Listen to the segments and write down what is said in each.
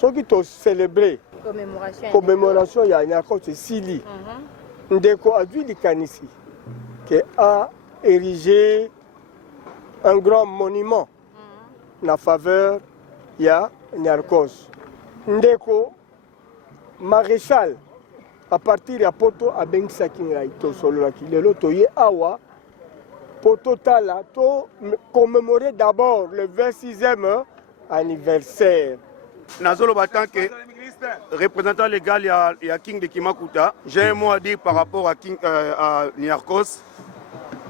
ceux qui ont célébré commémoration il y a une accord de Sili Ndeko Adjuli Kanisi qui a érigé un grand monument en faveur il y a Niarkos Ndeko maréchal à partir de Poto à Bensakinga to solo la kilelo toye awa Poto tala to commémorer d'abord le 26e anniversaire. Nazolo Batan que représentant légal il y a King de Kimakuta, j'ai un mot à dire par rapport à King à Niarkos.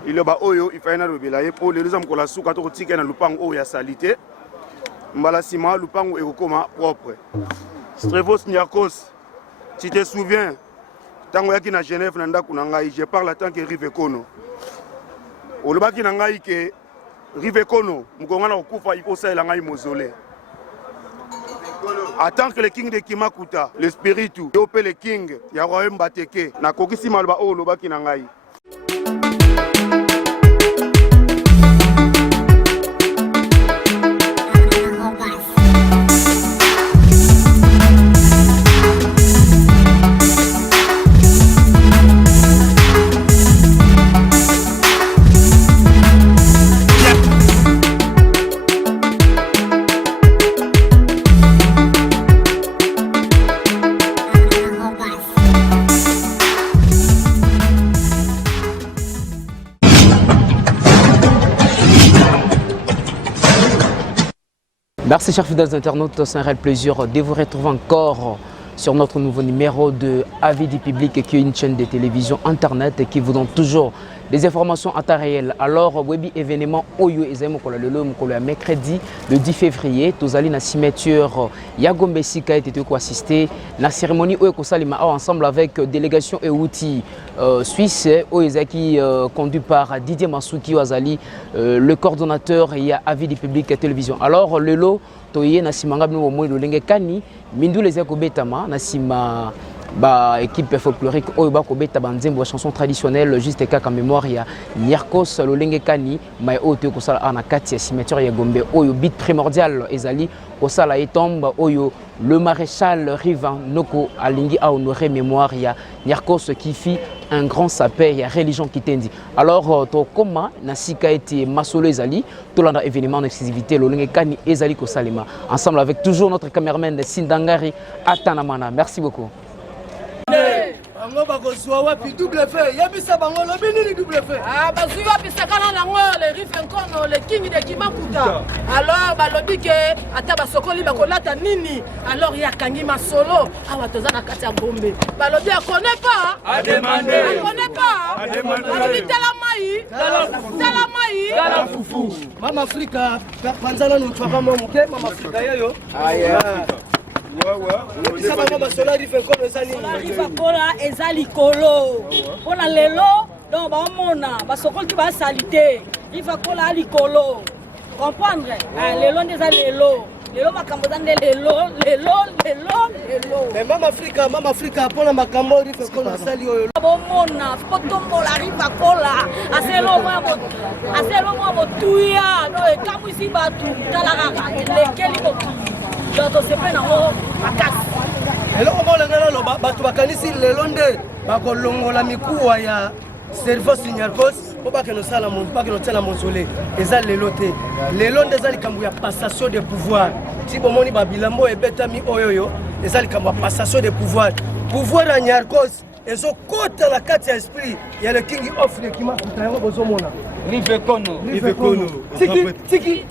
Il est oyo il fait un robelaye pour les hommes qu'on la souka to tika na lupango oyo ya salité. Mbala sima lupango ekoma propre. Strevos Niarkos, tu te souviens tango yaki na Genève na ndako na ngai, je parle tant que Rive Kono. Olobaki na ngai ke Rive Kono mukonga na okufa il faut ça la ngai mausolée. En tant que le king de Kimakuta, le spiritu, le king, il y a un bateke, na kokisi malba o lobaki na ngai. Merci chers fidèles internautes, c'est un réel plaisir de vous retrouver encore sur notre nouveau numéro de Avis du public qui est une chaîne de télévision internet qui vous donne toujours des informations en temps réel. Alors, webi événement Oyo Ezaïmokola le mercredi le 10 février, tous allés na cimetière Yagombe Sika été assisté na cérémonie Oyo Kosalima ensemble avec délégation et outils suisse Oyezaki conduit par Didier Masuki Wazali, le coordonnateur et Avis du public télévision. Alors, le lot toye na simanga bino mo lolenge kani mindu les ekobetama na sima ba équipe folklorique oyo ba kobeta banzembo chanson traditionnelle juste kaka mémoire ya Niarkos lolenge kani mai oyo ko sala na kati ya cimetière ya Gombe oyo bit primordial ezali ko sala etombe oyo le maréchal Rivan Noko alingi a honorer mémoire ya Niarkos qui fit un grand sapeur, il y a religion qui t'indi. Alors, comment Nasika été masolo ezali, tout l'an événement en exclusivité, l'olenge kani ezali ko salima. Ensemble avec toujours notre caméraman Sindangari Atanamana. Merci beaucoup. Bango bakozwa wapi double feu yebisa bango lobi nini double feu ah bazwi wapi sakana nango le rife nkono le king de Kimakuta alors balobi ke ata basokoli bakolata nini alors ya kangi masolo awa toza na kati ya Gombe balobi akone pas a demander akone pas a demander balobi tala mai fufu mama Afrika panzana no twaka mo muke mama Afrika yoyo aya Rivakola ezali kolo pona lelo donc baomona basokoli ki basalite Rivakola ali kolo comprendre lelo ndeza lelo makambo zande lelo mais mama Afrika pona makambo Rivakola sali oyo bomona potombola Rivakola aselo mwa motuya no ekamwisi batu talaka lekeli mokili donc c'est pas nango makasi eloko bolengela loba bato bakanisi lelo nde bakolongola mikuwa ya Servos Niarkos po bakeno sala mon bakeno tela mausolée eza lelo te lelo nde eza likambo ya passation de pouvoir ti bomoni babilambo ebetami oyoyo eza likambo ya passation de pouvoir ya Niarkos ezokota na kati ya esprit ya le king of le Kimakuta yango bozomona Rive Kono tiki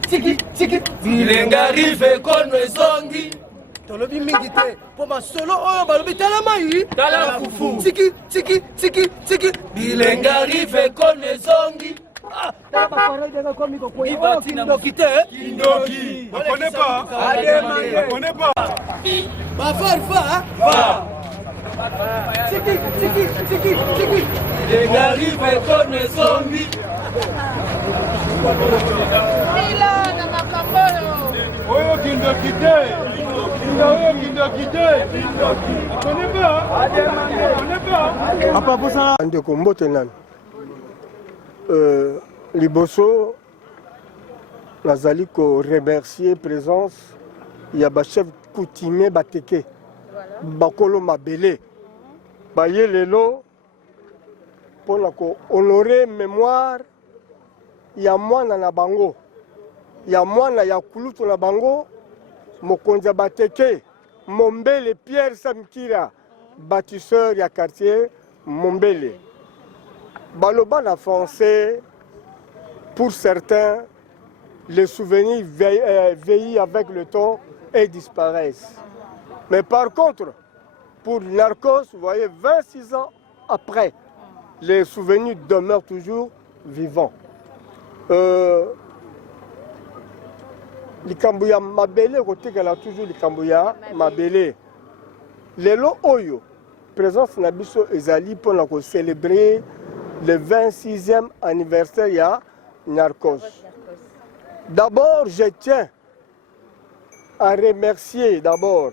bilenga Rive Kono ezongi tolobi mingi te po masolo oyo balobi tala mai tala fufu tiki bilenga Rive Kono ezongi Kindoki, on connaît pas. Va. Tiki. Les arrive qu'on est zombie. Bila na makambo. Oyo Kindoki. On connaît pas. Apa pour ça ande ko mbotenan. Liboso nazali ko remercier présence il y a ba chef coutumier bateke bakolo mabele baye lelo pona ko honorer mémoire ya mwana na bango ya mwana ya kulutu na bango mokonza bateke Mombele Pierre Samkira bâtisseur ya quartier Mombele baloba na français pour certains les souvenirs vieillissent avec le temps et disparaissent. Mais par contre, pour Narcos, vous voyez, 26 ans après, les souvenirs demeurent toujours vivants. Likambuya Mabele, côté qu'elle a toujours Likambuya Mabele. Lelo Oyo, présence Nabiso Ezali pour célébrer le 26e anniversaire ya Narcos. D'abord, je tiens à remercier d'abord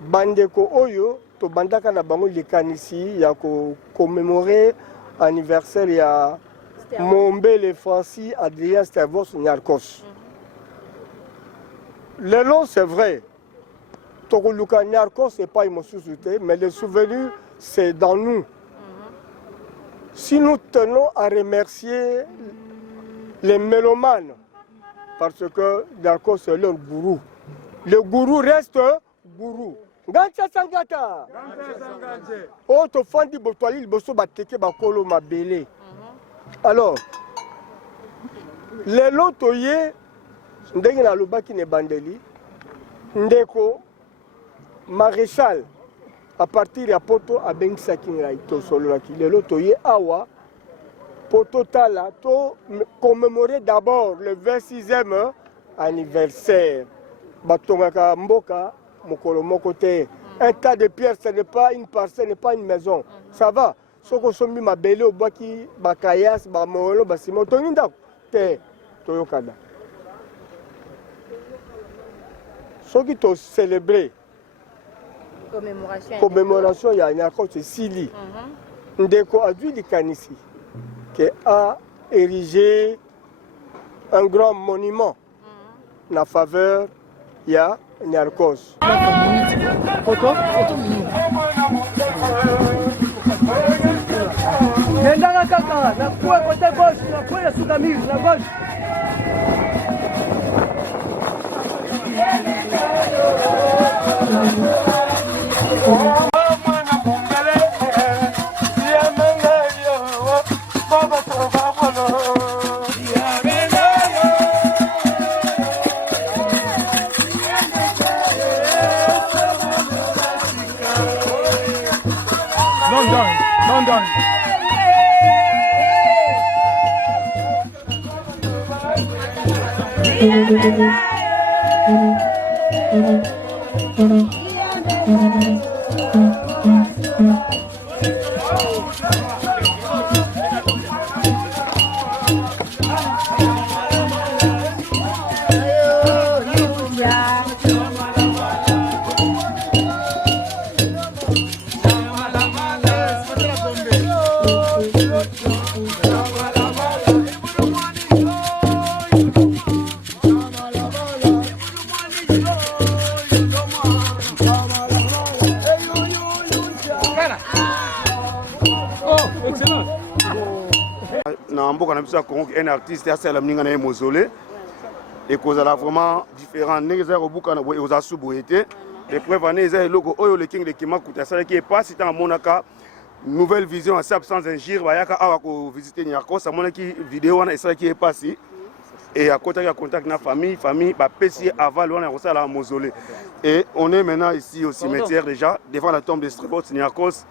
Bandeko Oyo, to bandaka na bango likanisi ya ko commémorer anniversaire ya Mombele Francis Adrien Stervos Narcos. Le nom c'est vrai. Tokoluka Narcos c'est pas une société, mais le souvenir c'est dans nous. Si nous tenons à remercier les mélomanes, parce que Narcos c'est leur gourou. Le gourou reste gourou. Gancha Sangata. Oh, to fandi botwali boso bateke bakolo mabele. Alors, les lotoye, ndenge na lobaki ne bandeli, ndeko maréchal à partir ya poto abengisa kinga ito solo laki. Les lotoye awa poto tala to commémorer d'abord le 26e anniversaire. Batongaka mboka mokolo moko te. Un tas de pierres, ce n'est pas une parcelle, ce n'est pas une maison. Ça va. Soko sombi mabele obaki bakayas ba molo basimo toninda te toyokada. Soki to célébrer commémoration ya Narcos Sili. Ndeko adui likanisi qui a érigé un grand monument en faveur ya Narcos. Nendanga kaka, na kwa côté gauche, na kwa ya Soudamise, na gauche. London. Un artiste assez à la mninga mausolée et cause là vraiment différent neza robuka na aux asubuité les preuves années les logo oyo le king de Kimakuta ça qui est pas si tant monaka nouvelle vision à sans ingir bayaka awa ko visiter Narcos ça monaki vidéo na ça qui est passé et à côté de contact na famille ba pesi aval on a ça la mausolée et on est maintenant ici au cimetière déjà devant la tombe de Stervos Narcos.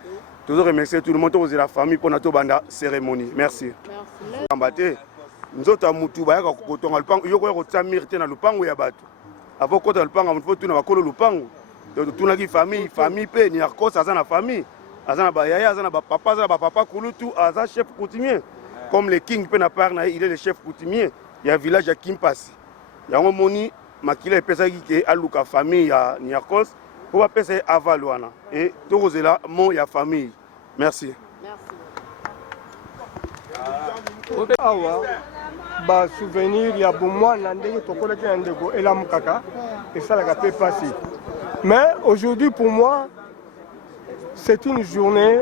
Toujours remercier tout le monde de la famille pour notre banda cérémonie. Merci. Merci. Nous autres, nous avons famille, papa, chef coutumier. Comme le king il est le chef coutumier. Il y a un village à Kimpasi. Il y a un moni, Makila et Aluka famille à Narcos. Pour passer à Valouana. Et tout là, mon y a famille. Merci. Awa, ba souvenir ya bomwa na ndenge tokolaki na ndeko elamukaka et ça l'a fait passer. Mais aujourd'hui, pour moi, c'est une journée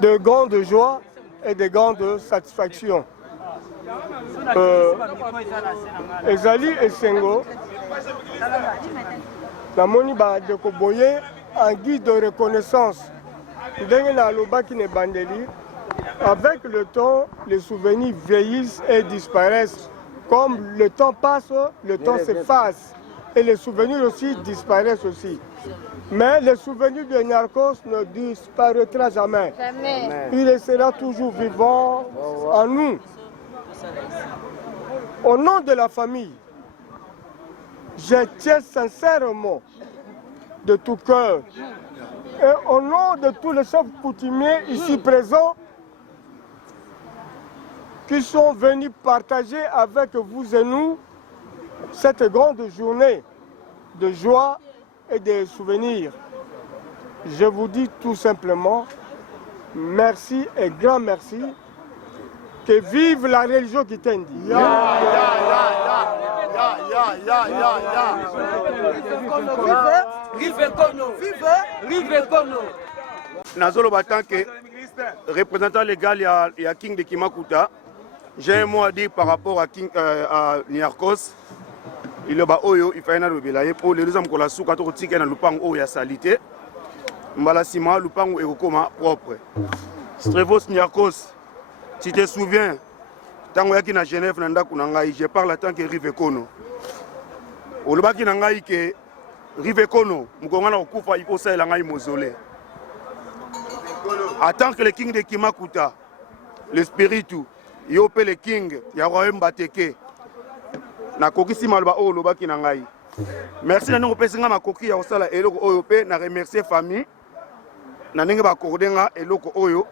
de grande joie et de grande satisfaction. Ezali et Sengo, la moni ba de Koboye en guide de reconnaissance. Avec le temps, les souvenirs vieillissent et disparaissent. Comme le temps passe, le temps s'efface. Et les souvenirs aussi disparaissent aussi. Mais le souvenir de Niarchos ne disparaîtra jamais. Il sera toujours vivant en nous. Au nom de la famille, je tiens sincèrement de tout cœur et au nom de tous les chefs coutumiers ici présents qui sont venus partager avec vous et nous cette grande journée de joie et de souvenirs. Je vous dis tout simplement merci et grand merci. Que vive la religion qui t'aime. Nazolo en tant que représentant légal, il y a King de Kimakuta. J'ai un mot à dire par rapport à Niarchos. Il faut y pour les gens qui ont souka to tika na lupango ya salité. Mbala sima lupango ekoma propre. Strevos Niarchos. Tu te souviens, quand je suis à Genève, je parle en tant que Rive Kono. Olobaki nangai que Rive Kono, mukongana okufa il faut ça langai mausolée. En tant que le king de Kimakuta, le spiritu, yope le king, ya royaume bateke. Na kokisi malba o olobaki nangai. Merci na ngopesi nga makoki ya osala eloko oyo pe na remercier famille. Na ndenge ba kordenga eloko oyo.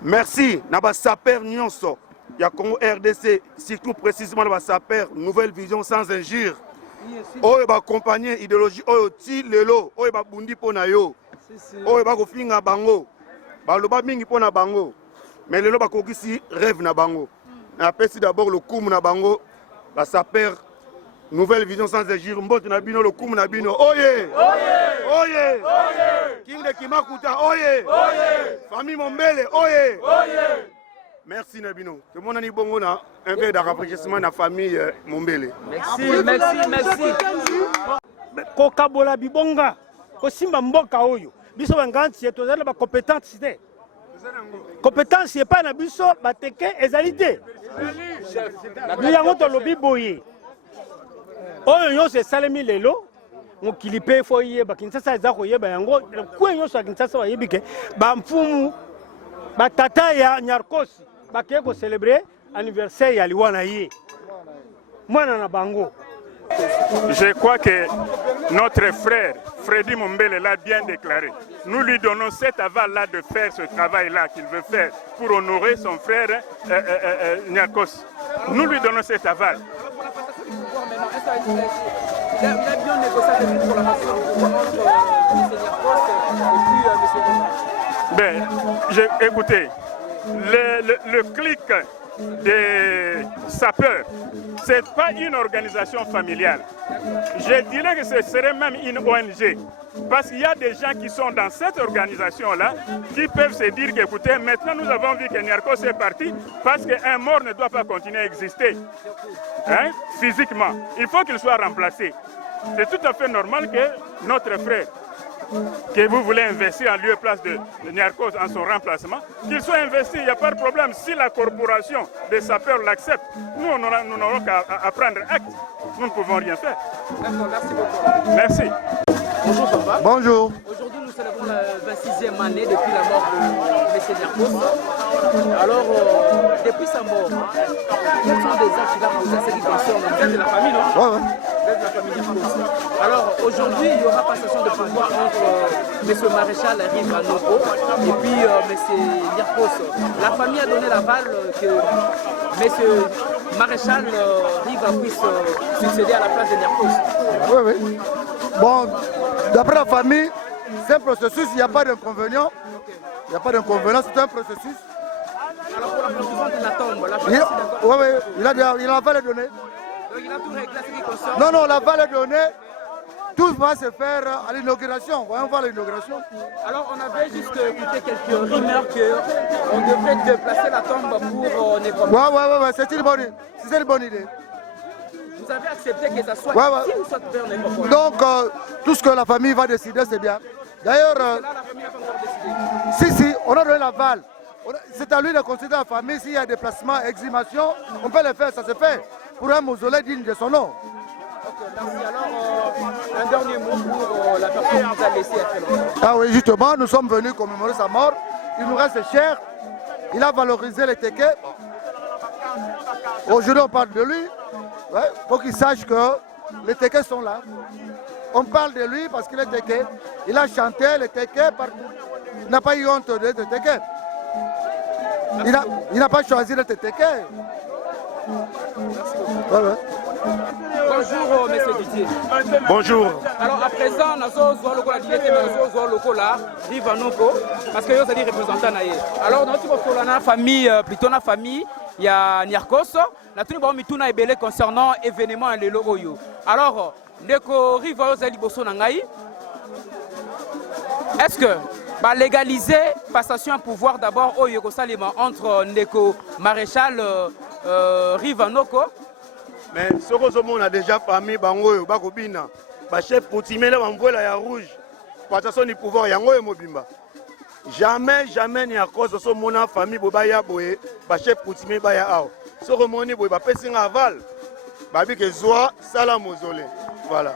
Merci Naba Saper Nyonso, ya Congo RDC, surtout précisément Naba Saper, nouvelle vision sans injure. Oyo ba accompagner idéologie oyo ti lelo, oyo ba bundi pona yo. Oyo ba ko finga bango. Ba loba mingi pona bango. Mais lelo ba kokisi rêve na bango. Na pesi d'abord le coup na bango, ba Saper nouvelle vision sans injure, mbote na bino le coup na bino. Oye! Oye! Oye! King de Kimakuta, oye! Oye! Famille Mombele, oye! Oye! Merci Nabino. Tout le monde a dit bon, on a un peu de rafraîchissement de la famille Mombele. Merci, merci, merci. Kokabola bibonga, kosimba mboka oyo. Biso banganti tozala ba compétence te. Compétence est pas na biso bateke ezalité. Yango to lobi boye. Oyo nyonso esalemi lelo. Mokili pe fo yeba Kinshasa eza ko yeba yango ku nyonso Kinshasa ba yebike ba mfumu ba tata ya Niarchos ba ke ko célébrer anniversaire ya liwana ye mwana na bango. Je crois que notre frère Freddy Mombele l'a bien déclaré. Nous lui donnons cet aval-là de faire ce travail-là qu'il veut faire pour honorer son frère Niarchos. Nous lui donnons cet aval. Il a bien négocié avec lui pour la façon entre M. Niarchos et puis M. Ben, écoutez, le clic des sapeurs, ce n'est pas une organisation familiale. Je dirais que ce serait même une ONG. Parce qu'il y a des gens qui sont dans cette organisation-là qui peuvent se dire qu'écoutez, maintenant nous avons vu que Niarchos est parti parce qu'un mort ne doit pas continuer à exister. Hein, physiquement. Il faut qu'il soit remplacé. C'est tout à fait normal que notre frère, que vous voulez investir en lieu et place de Niarchos en son remplacement, qu'il soit investi, il n'y a pas de problème. Si la corporation des sapeurs l'accepte, nous n'aurons qu'à prendre acte. Nous ne pouvons rien faire. D'accord, merci beaucoup. Merci. Bonjour papa. Bonjour. Aujourd'hui nous célébrons la 26e année depuis la mort de M. Niarchos. Alors, depuis sa mort, quels sont des actes qu'il a posés à ce qui concerne le de la famille, non? Ouais. De la famille Niarchos. Alors, aujourd'hui, il y aura passation de pouvoir entre M. Maréchal Rive à Nogo et puis M. Niarchos. La famille a donné l'aval que M. Maréchal Rive puisse succéder à la place de Niarchos. Oui. Bon, d'après la famille, c'est un processus, il n'y a pas d'inconvénient. Il n'y a pas d'inconvénient, c'est un processus. Alors pour la construction de la tombe, la il a pas les données. Donc il a tout réglé ce qui concerne. Non, non, la valeur donnée, tout va se faire à l'inauguration. Voyons voir l'inauguration. Alors on avait juste écouté quelques rumeurs qu'on devrait déplacer la tombe pour Nécropole. Ouais, c'est une bonne idée. Vous avez accepté que ça soit Ouais. ici ou soit vers Nécropole? Donc, tout ce que la famille va décider, c'est bien. D'ailleurs, Là, la famille n'a pas encore décidé. si, on a donné l'aval. C'est à lui de considérer la famille. S'il y a déplacement, exhumation, on peut le faire, ça se fait. Pour un mausolée digne de son nom. Ok, merci. Alors, un dernier mot pour la personne qui nous a laissé après longtemps. Ah oui, justement, nous sommes venus commémorer sa mort. Il nous reste cher. Il a valorisé les tickets. Aujourd'hui, on parle de lui. Il faut qu'il sache que les tickets sont là. On parle de lui parce qu'il est ticket. Il a chanté les tickets partout. Il n'a pas eu honte de les tickets. Il n'a pas choisi les tickets. Voilà. Bonjour, monsieur Didier. Bonjour. Alors, à présent, nous avons le dignité, nous avons le là, Rivanoko, parce que nous sommes représentant. Alors, nous avons la famille, plutôt la famille, il y a Niarkos, nous avons mis tout concernant l'événement et le logo. Alors, Neko Riva Zali Bosso Nangaï, est-ce que légaliser passation à pouvoir d'abord au Yogosalima entre Neko Maréchal Rivanoko? Mais ce qu'on a déjà famille, bango, bakobina, chef coutumier là, envoie la rouge, passation du pouvoir, yango et mobimba. Jamais ni à cause de son mona famille bobaya boye, chef coutumier baya ao. Ce remoni boye, pessinga aval, babi que zoa sala mausolée. Voilà.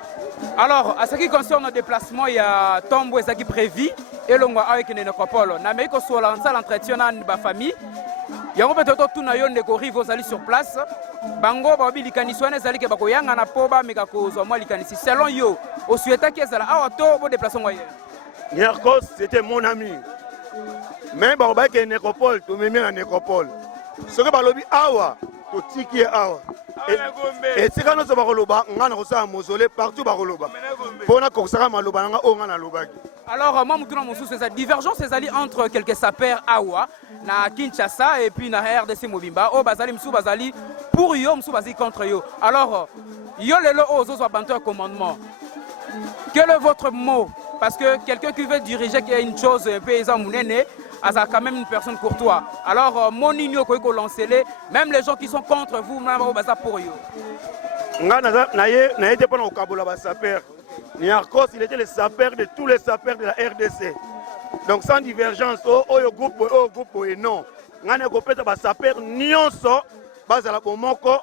Alors, à ce qui concerne le déplacement, il y a Tombo qui prévu et l'on avec une nécropole. Na mais que soit l'entretien de la famille, il y a un peu de tout nayon de corrive aux alliés sur place. Bango babi likaniswane zali ke bakoyanga na poba meka kozwa moi likanisi. Selon yo, au souhaita qui est là, ah to bon déplacement hier. Niarkos, c'était mon ami. Mais baoba que nécropole, to même la nécropole. Ce que balobi awa, to tiki awa. Et si quand nous sommes à on a un mausolée partout baroloba. Pour na kosaka maloba nga onga na lobaki. Alors moi mutuna musu c'est divergence ces alliés entre quelques sapeurs awa na Kinshasa et puis na RDC Mobimba o bazali musu bazali pour yo musu bazali contre yo. Alors yo lelo ozo so bantu un commandement. Quel est votre mot? Parce que quelqu'un qui veut diriger qui a une chose un peu examunée, a quand même une personne courtois. Alors, mon igno ko lancer même les gens qui sont contre vous, ça pour eux. N'a été pas au Kabola sapeur. Niarkos, il était le sapeur de tous les sapeurs de la RDC. Donc sans divergence, au groupe et non. N'a pas été sapeur nyonso, bazala bomoko,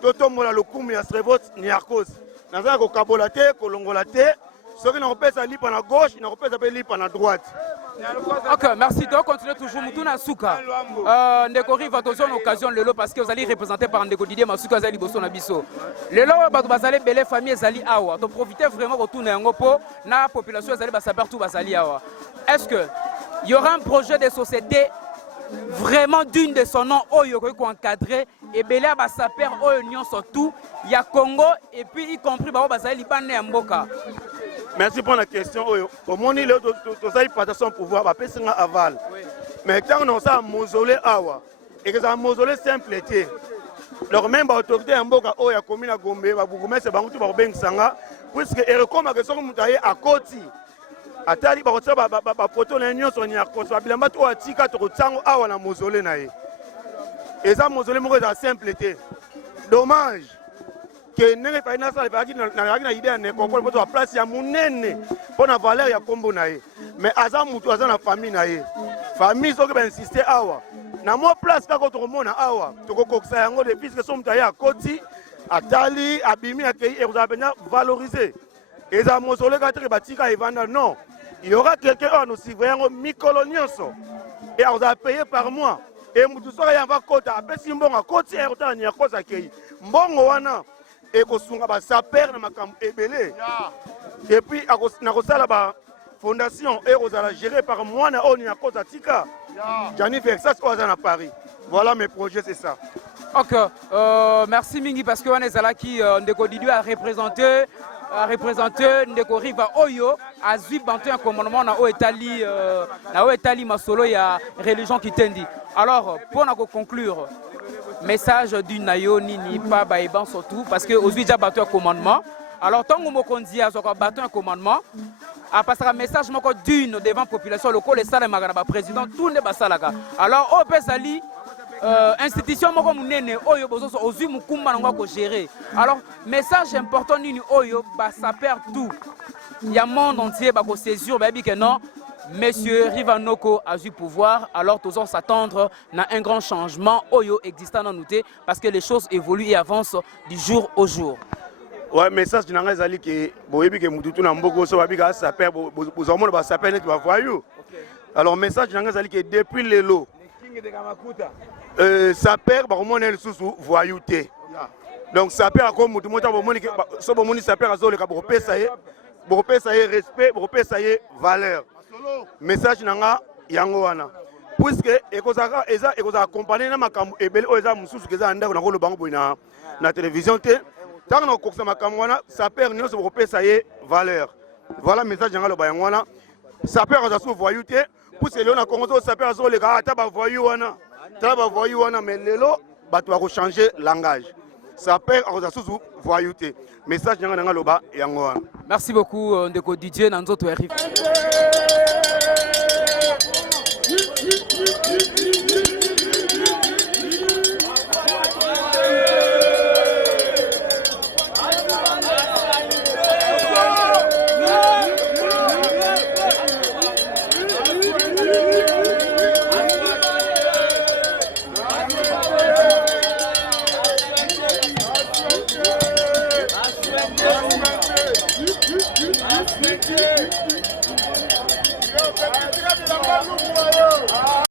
toto mola lokumu ya srevot Niarkos. N'a pas été Kabola te, kolongola te. Ceux qui n'ont pas sa lipe à la gauche, ils n'ont pas sa lipe à la droite. Ok, merci. Donc, continuez toujours. Moutouna Souka. Ndeko Riva, attention, l'occasion, Lelo, parce que vous allez représenter par Ndeko Didier Masuka Zali Bosso Nabiso. Lelo, vous allez belle famille Zali Awa. Donc, profitez vraiment de retourner en Gopo. La population Zali Bassaper tout Zali Awa. Est-ce qu'il y aura un projet de société vraiment digne de son nom, Oyo encadré, et Belé Bassaper, Oyo Nyon surtout, il y a Congo, et puis y compris Bazali Bané Mboka. Merci pour la question. Au monde, il y a pas son pouvoir, c'est un aval. Mais quand on a un mausolée, et que c'est un mausolée simple, leur même autorité en Boka, il y a commune à Gombe, c'est un Sanga, puisque il recommande que son moutaillé à Koti. Atali, il y a un photo de l'Union sur Niarkos, il y a un photo de Tika, il y a un mausolée. Et ça, mausolée, c'est simple. Dommage. Que ne pas na idée à Nécropole pour la place ya munene pour la valeur ya kombo nae mais aza mutu aza na famille nae famille so que ben insister awa na mo place ka ko to mona awa to ko koksa yango depuis que son mutaye à Koti atali abimi akei et vous avez valoriser et za mosole ka tre batika evanda non il y aura quelqu'un à nous suivre yango mikolonioso et on va payer par mois et mutu so ya va kota apesi mbonga Koti et rota ni akosa kei mbongo wana et qu'on soit saper na makambo ebele et puis na kosala ba fondation et ozala géré par moi na oni à cause tika Jani Versace au à Paris. Voilà mes projets, c'est ça. Ok, merci Mingi parce que on est là qui Ndeko Didier a représenté représenter ndeko Riva Oyo azui bantu un commandement na Etali masolo ya religion kitendi. Alors pour conclure message du nayo nini pas baeban surtout parce que aujourd'hui déjà battu un commandement. Alors tant que mokondi a battu un commandement parce que message moko d'une devant population locale et ça le magana président tout ne basalaka. Alors au pesali institution moko munene oyo bozoso ozui mukumba na ngwa ko gérer. Alors message important nini oyo ça perd tout. Il y a monde entier ba ko saisir ba bi que non Monsieur Rivanoko a eu pouvoir, alors tous on s'attendre à un grand changement oyo existant dans nous parce que les choses évoluent et avancent du jour au jour. Ouais, message de Nangazali que boyebi que mututu na mboko so babika saper bozomona ba saper net ba voyou. Alors message de Nangazali que depuis les lots saper ba komona le susu voyouté. Donc saper comme mutu mota bomoni que so bomoni saper azole ka bopesa ye respect bopesa ye valeur. Message nanga yango wana puisque ekozaka accompagner na makambo ebele oza mususu keza ndako na ko lobango boina na télévision te tant na koksa makambo wana saper nyonso bopesa ye valeur. Voilà message nanga lo bayango wana saper oza so voyou te puisque lelo na Congo saper azo le ka ta ba voyou wana mais lelo bato ba ko changer langage saper oza so voyou te message nanga lo ba yango wana. Merci beaucoup ndeko DJ na nzoto RF. Ah